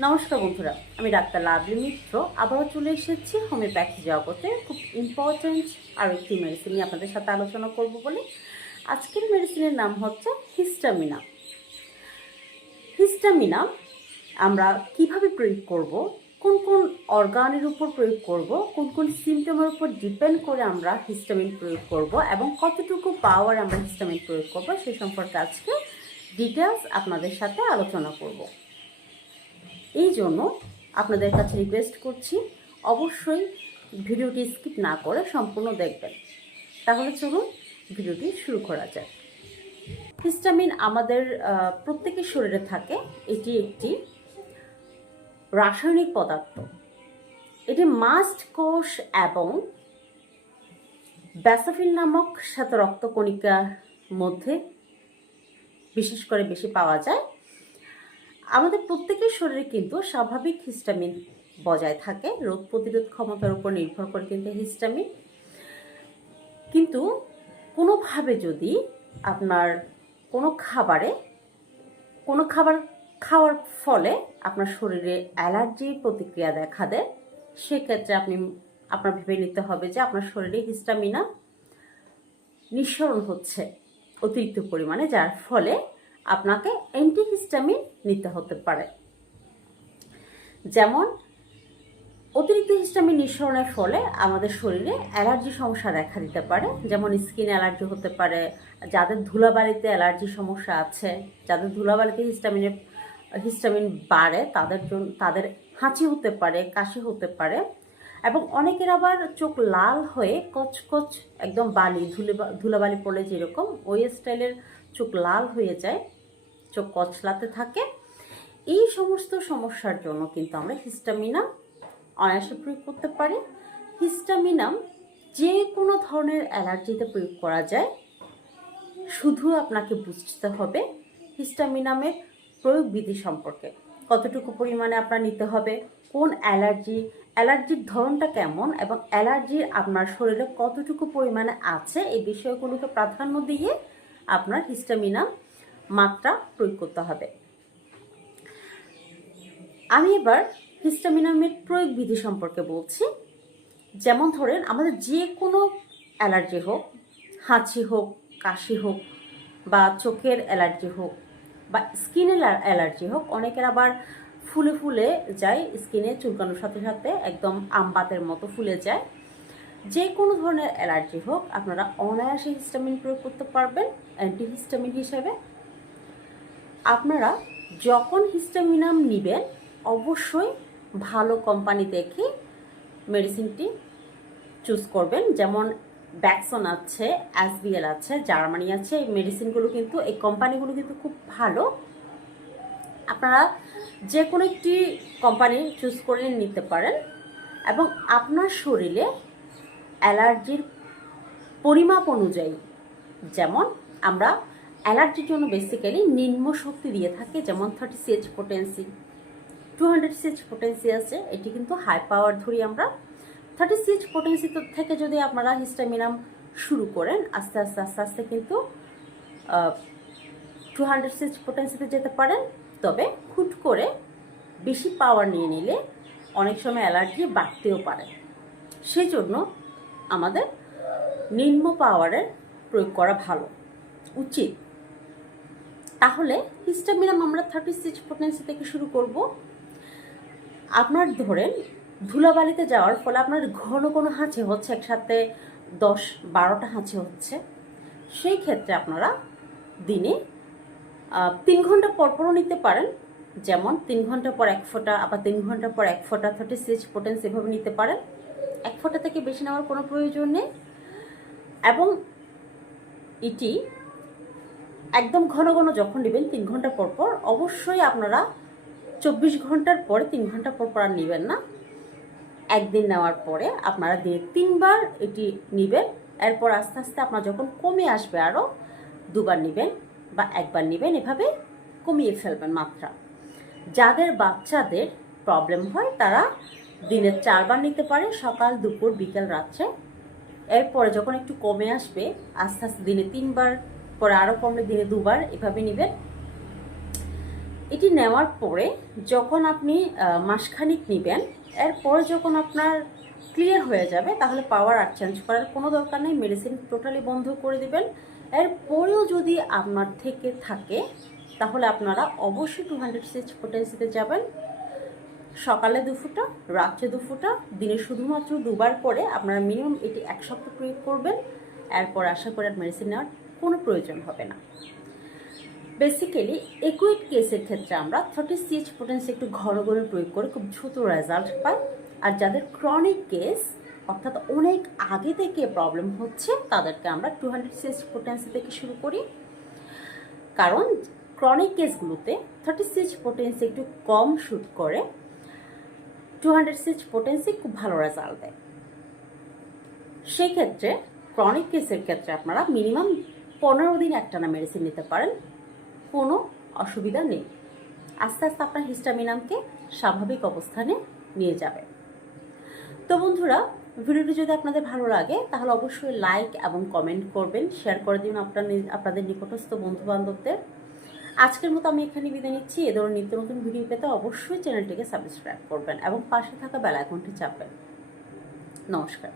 নমস্কার বন্ধুরা, আমি ডাক্তার লাভলি মিত্র আবারও চলে এসেছি হোমিওপ্যাথি জগতে খুব ইম্পর্ট্যান্ট আর একটি মেডিসিন নিয়ে আপনাদের সাথে আলোচনা করব বলে। আজকের মেডিসিনের নাম হচ্ছে হিস্টামিনা। হিস্টামিনা আমরা কিভাবে প্রয়োগ করব, কোন কোন অর্গানের উপর প্রয়োগ করব, কোন কোন সিমটমের উপর ডিপেন্ড করে আমরা হিস্টামিন প্রয়োগ করব এবং কতটুকু পাওয়ার আমরা হিস্টামিন প্রয়োগ করব সে সম্পর্কে আজকে ডিটেলস আপনাদের সাথে আলোচনা করব। এই জন্য আপনাদের কাছে রিকোয়েস্ট করছি অবশ্যই ভিডিওটি স্কিপ না করে সম্পূর্ণ দেখবেন। তাহলে চলুন ভিডিওটি শুরু করা যাক। হিস্টামিন আমাদের প্রত্যেকের শরীরে থাকে। এটি একটি রাসায়নিক পদার্থ। এটি মাস্ট কোষ এবং ব্যাসোফিল নামক শ্বেত রক্তকণিকার মধ্যে বিশেষ করে বেশি পাওয়া যায়। আমাদের প্রত্যেকের শরীরে কিন্তু স্বাভাবিক হিস্টামিন বজায় থাকে, রোগ প্রতিরোধ ক্ষমতার উপর নির্ভর করে কিন্তু হিস্টামিন। কিন্তু কোনোভাবে যদি আপনার কোনো খাবার খাওয়ার ফলে আপনার শরীরে অ্যালার্জির প্রতিক্রিয়া দেখা দেয়, সেক্ষেত্রে আপনার ভেবে নিতে হবে যে আপনার শরীরে হিস্টামিনা নিঃসরণ হচ্ছে অতিরিক্ত পরিমাণে, যার ফলে আপনাকে অ্যান্টিহিস্টামিন নিতে হতে পারে। যেমন অতিরিক্ত হিস্টামিন নিঃসরণের ফলে আমাদের শরীরে অ্যালার্জি সমস্যা দেখা দিতে পারে, যেমন স্কিন অ্যালার্জি হতে পারে। যাদের ধুলাবালিতে অ্যালার্জির সমস্যা আছে, যাদের ধুলাবালিতে হিস্টামিন বাড়ে, তাদের হাঁচি হতে পারে, কাশি হতে পারে। এবং অনেকের আবার চোখ লাল হয়ে কচকচ একদম ধুলাবালি পড়লে যেরকম ওই স্টাইলের চোখ লাল হয়ে যায়, চোখ কচলাতে থাকে। এই সমস্ত সমস্যার জন্য কিন্তু আমরা হিস্টামিনাম অনায়াসে প্রয়োগ করতে পারি। হিস্টামিনাম যে কোনো ধরনের অ্যালার্জিতে প্রয়োগ করা যায়। শুধু আপনাকে বুঝতে হবে হিস্টামিনামের প্রয়োগ বিধি সম্পর্কে, কতটুকু পরিমাণে আপনার নিতে হবে, কোন অ্যালার্জির ধরনটা কেমন এবং অ্যালার্জির আপনার শরীরে কতটুকু পরিমাণে আছে, এই বিষয়গুলোকে প্রাধান্য দিয়ে আপনার হিস্টামিনাম মাত্রা প্রয়োগ করতে হবে। আমি এবার হিস্টামিনামের প্রয়োগ বিধি সম্পর্কে বলছি। যেমন ধরেন আমাদের যে কোনো অ্যালার্জি হোক, হাঁচি হোক, কাশি হোক, বা চোখের অ্যালার্জি হোক, বা স্কিনের অ্যালার্জি হোক, অনেকের আবার ফুলে ফুলে যায়, স্কিনে চুলকানোর সাথে সাথে একদম আমবাতের মতো ফুলে যায়। যে কোনো ধরনের অ্যালার্জি হোক আপনারা অনায়াসে হিস্টামিন প্রয়োগ করতে পারবেন অ্যান্টিহিস্টামিন হিসেবে। আপনারা যখন হিস্টামিনাম নেবেন অবশ্যই ভালো কোম্পানি দেখে মেডিসিনটি চুজ করবেন। যেমন ব্যাকসন আছে, এসবিএল আছে, জার্মানি আছে। এই মেডিসিনগুলো কিন্তু, এই কোম্পানিগুলো কিন্তু খুব ভালো। আপনারা যে কোনো একটি কোম্পানি চুজ করে নিতে পারেন এবং আপনার শরীরে অ্যালার্জির পরিমাপ অনুযায়ী, যেমন আমরা অ্যালার্জির জন্য বেসিক্যালি নিম্ন শক্তি দিয়ে থাকি, যেমন 30 CH পোটেন্সি, 200 CH পোটেন্সি আছে। এটি কিন্তু হাই পাওয়ার ধরি আমরা। 30 CH পোটেন্সি থেকে যদি আপনারা হিস্টামিনাম শুরু করেন, আস্তে আস্তে আস্তে আস্তে কিন্তু 200 CH পোটেন্সিতে যেতে পারেন। তবে হুট করে বেশি পাওয়ার নিয়ে নিলে অনেক সময় অ্যালার্জি বাড়তেও পারে। সেই জন্য আমাদের নিম্ন পাওয়ারের প্রয়োগ করা ভালো উচিত। তাহলে হিস্টামিনাম আমরা 30 CH পোটেন্সি থেকে শুরু করব। আপনার ধরেন ধুলাবালিতে যাওয়ার ফলে আপনার ঘন ঘন হাঁচি হচ্ছে, একসাথে 10-12টা হাঁচি হচ্ছে, সেই ক্ষেত্রে আপনারা দিনে 3 ঘন্টা পরপরও নিতে পারেন। যেমন 3 ঘন্টা পর 1 ফোঁটা, আবার 3 ঘন্টা পর 1 ফোঁটা 30 CH পোটেন্সি এভাবে নিতে পারেন। 1 ফোঁটা থেকে বেশি নেওয়ার কোনো প্রয়োজন নেই। এবং এটি একদম ঘন ঘন যখন নেবেন 3 ঘন্টা পর পর, অবশ্যই আপনারা 24 ঘন্টার পরে 3 ঘন্টা পর পর আর নেবেন না। একদিন নেওয়ার পরে আপনারা দিনে 3 বার এটি নেবেন। এরপর আস্তে আস্তে আপনার যখন কমে আসবে আরও 2 বার নেবেন বা 1 বার নেবেন, এভাবে কমিয়ে ফেলবেন মাত্রা। যাদের বাচ্চাদের প্রবলেম হয় তারা দিনে 4 বার নিতে পারে, সকাল, দুপুর, বিকেল, রাত্রে। এরপরে যখন একটু কমে আসবে আস্তে আস্তে দিনে 3 বার, পরে আরও কমলে দিনে 2 বার, এভাবে নেবেন। এটি নেওয়ার পরে যখন আপনি মাসখানিক নেবেন, এরপরে যখন আপনার ক্লিয়ার হয়ে যাবে তাহলে পাওয়ার আর চেঞ্জ করার কোনো দরকার নেই, মেডিসিন টোটালি বন্ধ করে দিবেন। এরপরেও যদি আপনার থেকে থাকে তাহলে আপনারা অবশ্যই 200 পটেন্সিতে যাবেন। সকালে 2 ফোঁটা, রাত্রে 2 ফোঁটা, দিনে শুধুমাত্র 2বার করে আপনারা মিনিমাম এটি 1 সপ্তাহ প্রয়োগ করবেন। এরপর আশা করি আর মেডিসিন নেওয়ার কোনো প্রয়োজন হবে না। বেসিক্যালি একুইট কেসের ক্ষেত্রে আমরা 30 পটেন্সি একটু ঘন ঘন প্রয়োগ করে খুব দ্রুত রেজাল্ট পাই। আর যাদের ক্রনিক কেস অর্থাৎ অনেক আগে থেকে প্রবলেম হচ্ছে তাদেরকে আমরা 200 পটেন্সি থেকে শুরু করি, কারণ ক্রনিক কেসগুলোতে 30 পটেন্সি একটু কম শ্যুট করে, 200 পটেন্সি খুব ভালো রেজাল্ট দেয়। সেই ক্ষেত্রে ক্রনিক কেসের ক্ষেত্রে আপনারা মিনিমাম 15 দিন একটানা মেডিসিন নিতে পারেন, কোনো অসুবিধা নেই। আস্তে আস্তে আপনার হিস্টামিনামকে স্বাভাবিক অবস্থানে নিয়ে যাবে। তো বন্ধুরা, ভিডিওটি যদি আপনাদের ভালো লাগে তাহলে অবশ্যই লাইক এবং কমেন্ট করবেন, শেয়ার করে দিন আপনাদের নিকটস্থ বন্ধুবান্ধবদের। আজকের মতো আমি এখানে বিদায় নিচ্ছি। এ ধরনের নিত্য নতুন ভিডিও পেতে অবশ্যই চ্যানেলটিকে সাবস্ক্রাইব করবেন এবং পাশে থাকা বেল আইকনটি চাপবেন। নমস্কার।